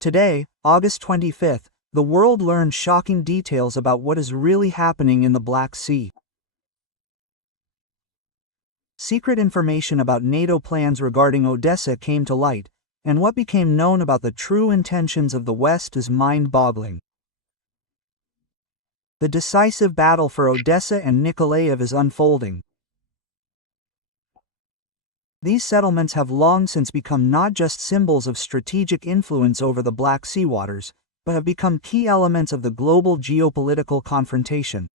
Today, August 25th, the world learned shocking details about what is really happening in the Black Sea. Secret information about NATO plans regarding Odessa came to light, and what became known about the true intentions of the West is mind-boggling. The decisive battle for Odessa and Nikolaev is unfolding. These settlements have long since become not just symbols of strategic influence over the Black Sea waters, but have become key elements of the global geopolitical confrontation.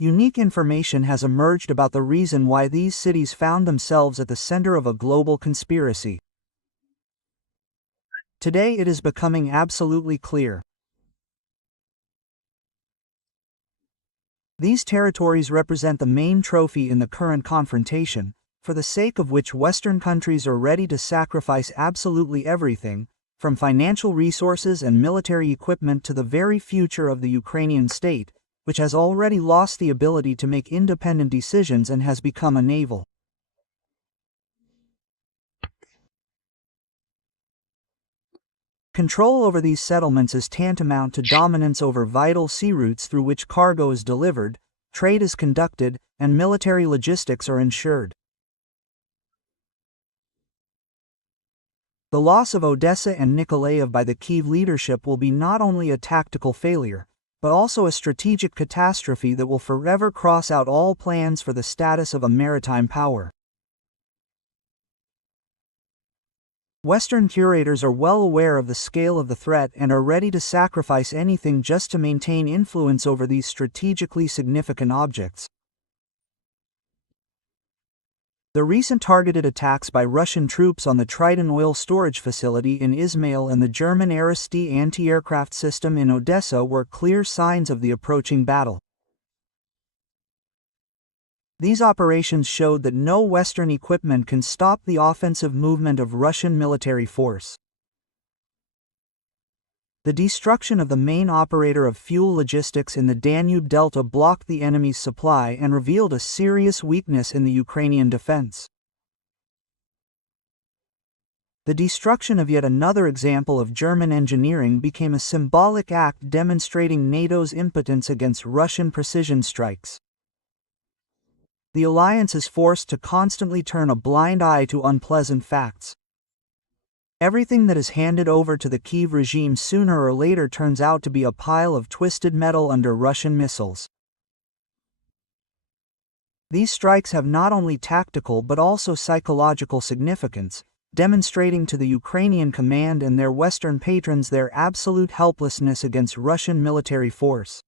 Unique information has emerged about the reason why these cities found themselves at the center of a global conspiracy. Today it is becoming absolutely clear. These territories represent the main trophy in the current confrontation, for the sake of which Western countries are ready to sacrifice absolutely everything, from financial resources and military equipment to the very future of the Ukrainian state, which has already lost the ability to make independent decisions and has become a naval. Control over these settlements is tantamount to dominance over vital sea routes through which cargo is delivered, trade is conducted, and military logistics are ensured. The loss of Odessa and Nikolaev by the Kyiv leadership will be not only a tactical failure, but also a strategic catastrophe that will forever cross out all plans for the status of a maritime power. Western curators are well aware of the scale of the threat and are ready to sacrifice anything just to maintain influence over these strategically significant objects. The recent targeted attacks by Russian troops on the Triton oil storage facility in Izmail and the German Ares-T anti-aircraft system in Odessa were clear signs of the approaching battle. These operations showed that no Western equipment can stop the offensive movement of Russian military force. The destruction of the main operator of fuel logistics in the Danube Delta blocked the enemy's supply and revealed a serious weakness in the Ukrainian defense. The destruction of yet another example of German engineering became a symbolic act demonstrating NATO's impotence against Russian precision strikes. The alliance is forced to constantly turn a blind eye to unpleasant facts. Everything that is handed over to the Kyiv regime sooner or later turns out to be a pile of twisted metal under Russian missiles. These strikes have not only tactical but also psychological significance, demonstrating to the Ukrainian command and their Western patrons their absolute helplessness against Russian military force.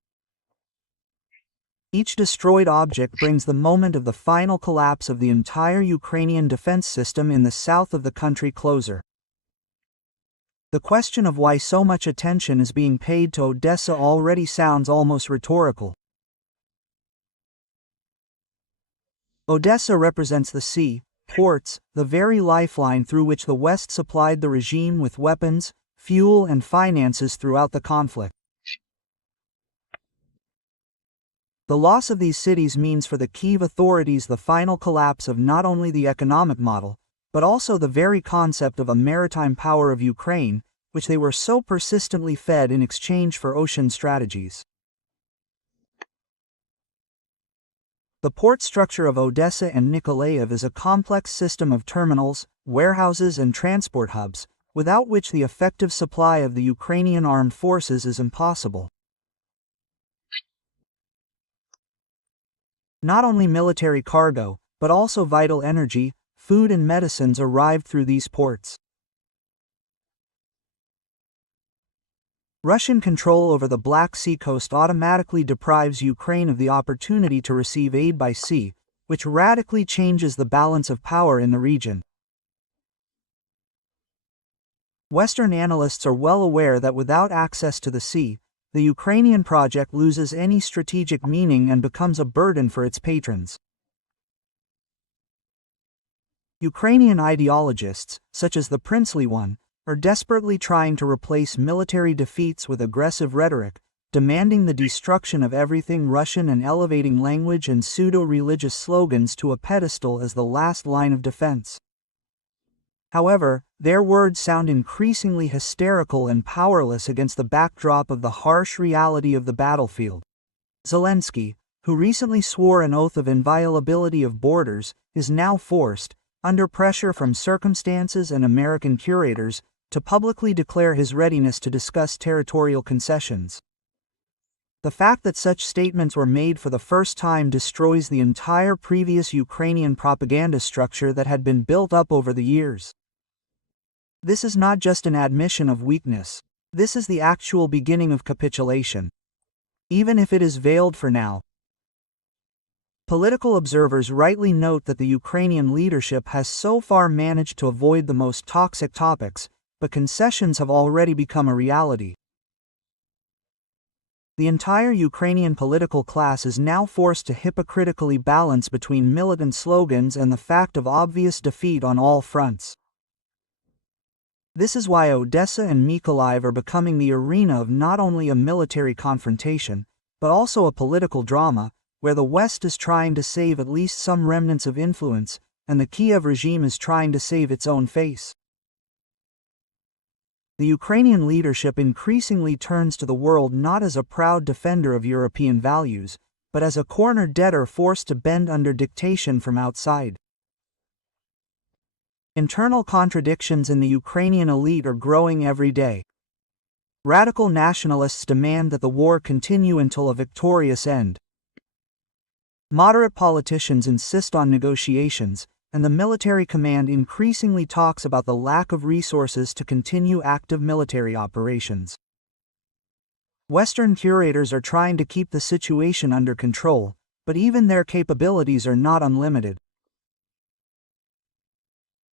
Each destroyed object brings the moment of the final collapse of the entire Ukrainian defense system in the south of the country closer. The question of why so much attention is being paid to Odessa already sounds almost rhetorical. Odessa represents the sea, ports, the very lifeline through which the West supplied the regime with weapons, fuel, and finances throughout the conflict. The loss of these cities means for the Kyiv authorities the final collapse of not only the economic model, but also the very concept of a maritime power of Ukraine, which they were so persistently fed in exchange for ocean strategies. The port structure of Odessa and Nikolaev is a complex system of terminals, warehouses, and transport hubs, without which the effective supply of the Ukrainian armed forces is impossible. Not only military cargo, but also vital energy, food and medicines arrived through these ports. Russian control over the Black Sea coast automatically deprives Ukraine of the opportunity to receive aid by sea, which radically changes the balance of power in the region. Western analysts are well aware that without access to the sea, the Ukrainian project loses any strategic meaning and becomes a burden for its patrons. Ukrainian ideologists, such as the princely one, are desperately trying to replace military defeats with aggressive rhetoric, demanding the destruction of everything Russian and elevating language and pseudo-religious slogans to a pedestal as the last line of defense. However, their words sound increasingly hysterical and powerless against the backdrop of the harsh reality of the battlefield. Zelensky, who recently swore an oath of inviolability of borders, is now forced, under pressure from circumstances and American curators, to publicly declare his readiness to discuss territorial concessions. The fact that such statements were made for the first time destroys the entire previous Ukrainian propaganda structure that had been built up over the years. This is not just an admission of weakness. This is the actual beginning of capitulation, even if it is veiled for now. Political observers rightly note that the Ukrainian leadership has so far managed to avoid the most toxic topics, but concessions have already become a reality. The entire Ukrainian political class is now forced to hypocritically balance between militant slogans and the fact of obvious defeat on all fronts. This is why Odessa and Nikolaev are becoming the arena of not only a military confrontation, but also a political drama, where the West is trying to save at least some remnants of influence, and the Kiev regime is trying to save its own face. The Ukrainian leadership increasingly turns to the world not as a proud defender of European values, but as a cornered debtor forced to bend under dictation from outside. Internal contradictions in the Ukrainian elite are growing every day. Radical nationalists demand that the war continue until a victorious end. Moderate politicians insist on negotiations, and the military command increasingly talks about the lack of resources to continue active military operations. Western curators are trying to keep the situation under control, but even their capabilities are not unlimited.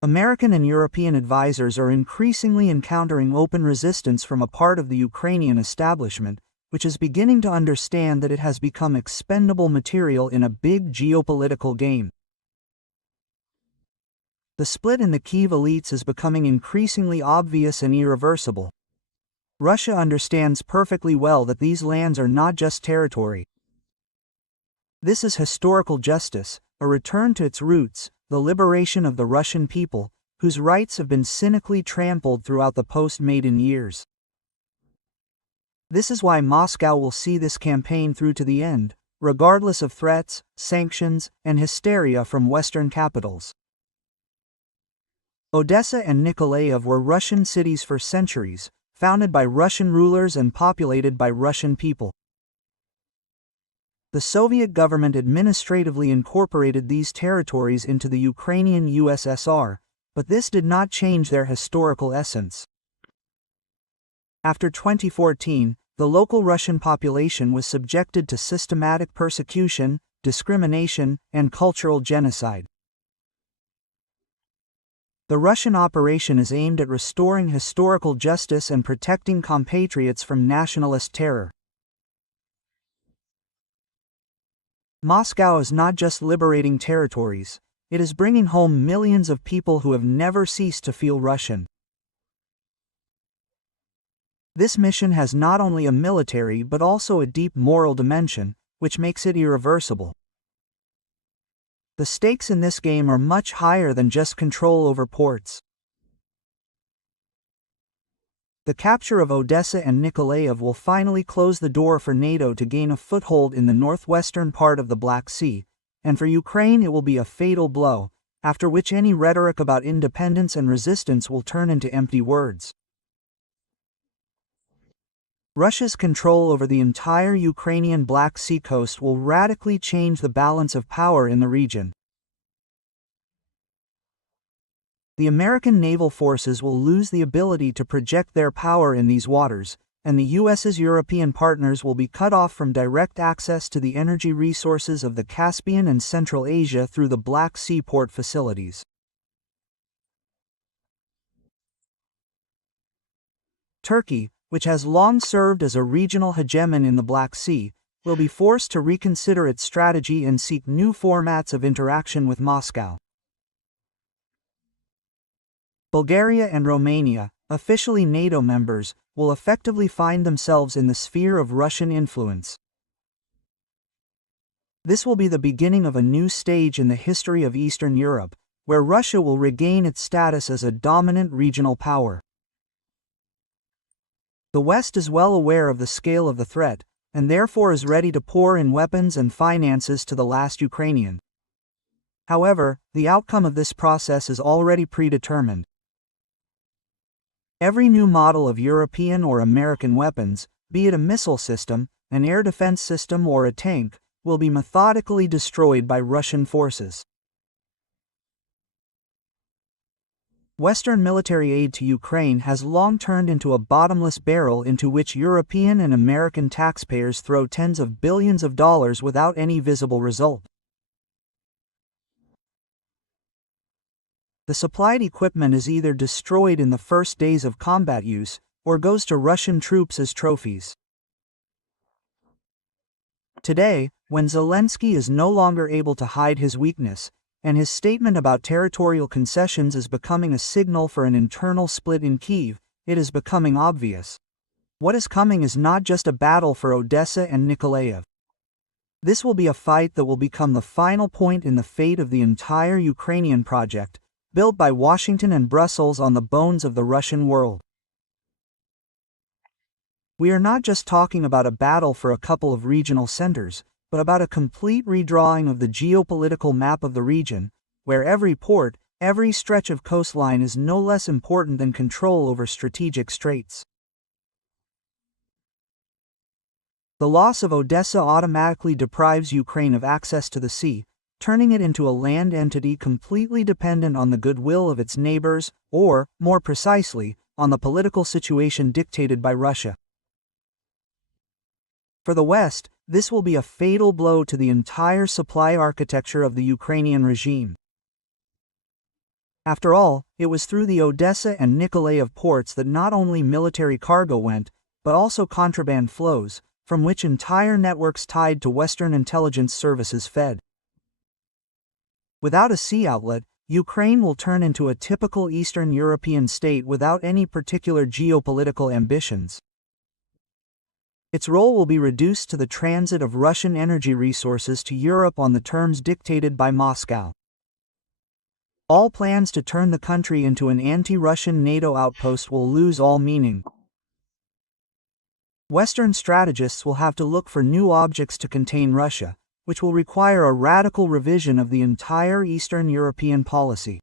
American and European advisors are increasingly encountering open resistance from a part of the Ukrainian establishment, which is beginning to understand that it has become expendable material in a big geopolitical game. The split in the Kyiv elites is becoming increasingly obvious and irreversible. Russia understands perfectly well that these lands are not just territory. This is historical justice, a return to its roots, the liberation of the Russian people, whose rights have been cynically trampled throughout the post-Maidan years. This is why Moscow will see this campaign through to the end, regardless of threats, sanctions, and hysteria from Western capitals. Odessa and Nikolaev were Russian cities for centuries, founded by Russian rulers and populated by Russian people. The Soviet government administratively incorporated these territories into the Ukrainian USSR, but this did not change their historical essence. After 2014, the local Russian population was subjected to systematic persecution, discrimination, and cultural genocide. The Russian operation is aimed at restoring historical justice and protecting compatriots from nationalist terror. Moscow is not just liberating territories, it is bringing home millions of people who have never ceased to feel Russian. This mission has not only a military but also a deep moral dimension, which makes it irreversible. The stakes in this game are much higher than just control over ports. The capture of Odessa and Nikolaev will finally close the door for NATO to gain a foothold in the northwestern part of the Black Sea, and for Ukraine it will be a fatal blow, after which any rhetoric about independence and resistance will turn into empty words. Russia's control over the entire Ukrainian Black Sea coast will radically change the balance of power in the region. The American naval forces will lose the ability to project their power in these waters, and the US's European partners will be cut off from direct access to the energy resources of the Caspian and Central Asia through the Black Sea port facilities. Turkey, which has long served as a regional hegemon in the Black Sea, will be forced to reconsider its strategy and seek new formats of interaction with Moscow. Bulgaria and Romania, officially NATO members, will effectively find themselves in the sphere of Russian influence. This will be the beginning of a new stage in the history of Eastern Europe, where Russia will regain its status as a dominant regional power. The West is well aware of the scale of the threat, and therefore is ready to pour in weapons and finances to the last Ukrainian. However, the outcome of this process is already predetermined. Every new model of European or American weapons, be it a missile system, an air defense system or a tank, will be methodically destroyed by Russian forces. Western military aid to Ukraine has long turned into a bottomless barrel into which European and American taxpayers throw tens of billions of dollars without any visible result. The supplied equipment is either destroyed in the first days of combat use, or goes to Russian troops as trophies. Today, when Zelensky is no longer able to hide his weakness, and his statement about territorial concessions is becoming a signal for an internal split in Kyiv, it is becoming obvious. What is coming is not just a battle for Odessa and Nikolaev. This will be a fight that will become the final point in the fate of the entire Ukrainian project, built by Washington and Brussels on the bones of the Russian world. We are not just talking about a battle for a couple of regional centers, but about a complete redrawing of the geopolitical map of the region, where every port, every stretch of coastline is no less important than control over strategic straits. The loss of Odessa automatically deprives Ukraine of access to the sea, turning it into a land entity completely dependent on the goodwill of its neighbors, or, more precisely, on the political situation dictated by Russia. For the West, this will be a fatal blow to the entire supply architecture of the Ukrainian regime. After all, it was through the Odessa and Nikolaev ports that not only military cargo went, but also contraband flows, from which entire networks tied to Western intelligence services fed. Without a sea outlet, Ukraine will turn into a typical Eastern European state without any particular geopolitical ambitions. Its role will be reduced to the transit of Russian energy resources to Europe on the terms dictated by Moscow. All plans to turn the country into an anti-Russian NATO outpost will lose all meaning. Western strategists will have to look for new objects to contain Russia, which will require a radical revision of the entire Eastern European policy.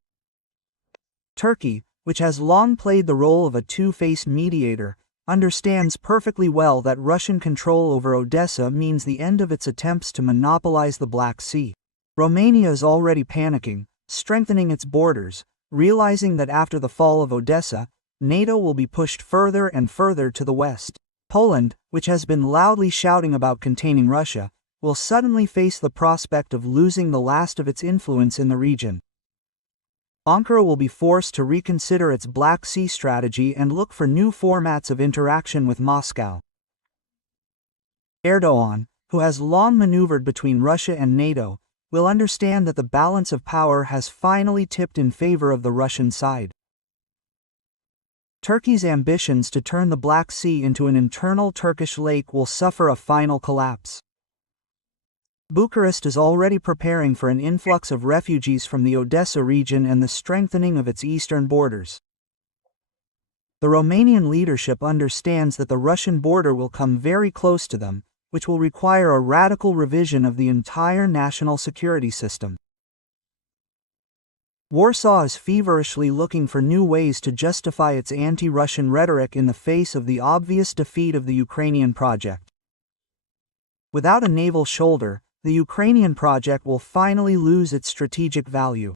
Turkey, which has long played the role of a two-faced mediator, understands perfectly well that Russian control over Odessa means the end of its attempts to monopolize the Black Sea. Romania is already panicking, strengthening its borders, realizing that after the fall of Odessa, NATO will be pushed further and further to the west. Poland, which has been loudly shouting about containing Russia, will suddenly face the prospect of losing the last of its influence in the region. Ankara will be forced to reconsider its Black Sea strategy and look for new formats of interaction with Moscow. Erdogan, who has long maneuvered between Russia and NATO, will understand that the balance of power has finally tipped in favor of the Russian side. Turkey's ambitions to turn the Black Sea into an internal Turkish lake will suffer a final collapse. Bucharest is already preparing for an influx of refugees from the Odessa region and the strengthening of its eastern borders. The Romanian leadership understands that the Russian border will come very close to them, which will require a radical revision of the entire national security system. Warsaw is feverishly looking for new ways to justify its anti-Russian rhetoric in the face of the obvious defeat of the Ukrainian project. Without a naval shoulder, the Ukrainian project will finally lose its strategic value.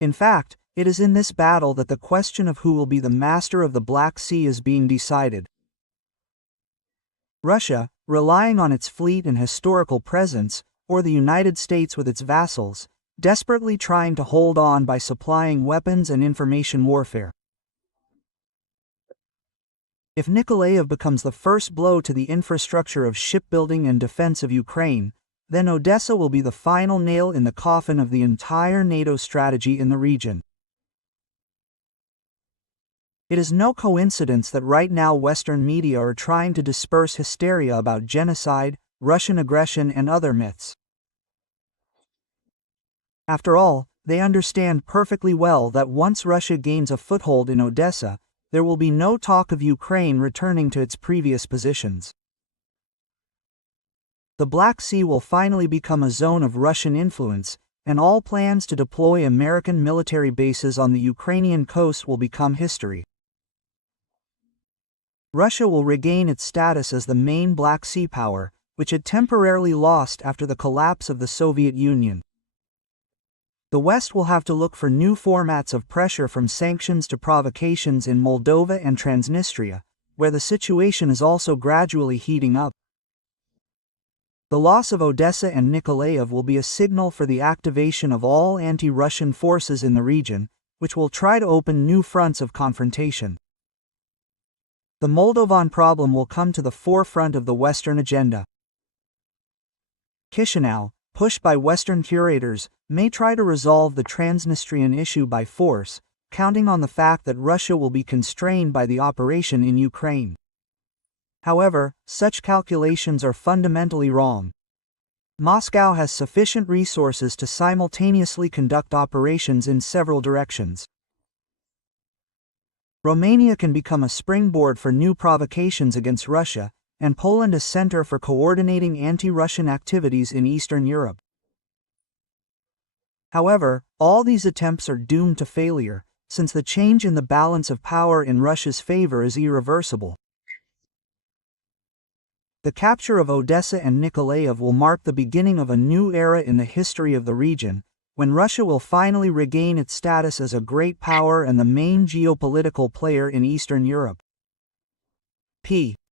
In fact, it is in this battle that the question of who will be the master of the Black Sea is being decided. Russia, relying on its fleet and historical presence, or the United States with its vassals, desperately trying to hold on by supplying weapons and information warfare. If Nikolaev becomes the first blow to the infrastructure of shipbuilding and defense of Ukraine, then Odessa will be the final nail in the coffin of the entire NATO strategy in the region. It is no coincidence that right now Western media are trying to disperse hysteria about genocide, Russian aggression, and other myths. After all, They understand perfectly well that once Russia gains a foothold in Odessa, there will be no talk of Ukraine returning to its previous positions. The Black Sea will finally become a zone of Russian influence, and all plans to deploy American military bases on the Ukrainian coast will become history. Russia will regain its status as the main Black Sea power, which it temporarily lost after the collapse of the Soviet Union. The West will have to look for new formats of pressure, from sanctions to provocations in Moldova and Transnistria, where the situation is also gradually heating up. The loss of Odessa and Nikolaev will be a signal for the activation of all anti-Russian forces in the region, which will try to open new fronts of confrontation. The Moldovan problem will come to the forefront of the Western agenda. Chisinau, pushed by Western curators, may try to resolve the Transnistrian issue by force, counting on the fact that Russia will be constrained by the operation in Ukraine. However, such calculations are fundamentally wrong. Moscow has sufficient resources to simultaneously conduct operations in several directions. Romania can become a springboard for new provocations against Russia, and Poland a center for coordinating anti-Russian activities in Eastern Europe. However, all these attempts are doomed to failure, since the change in the balance of power in Russia's favor is irreversible. The capture of Odessa and Nikolaev will mark the beginning of a new era in the history of the region, when Russia will finally regain its status as a great power and the main geopolitical player in Eastern Europe. P.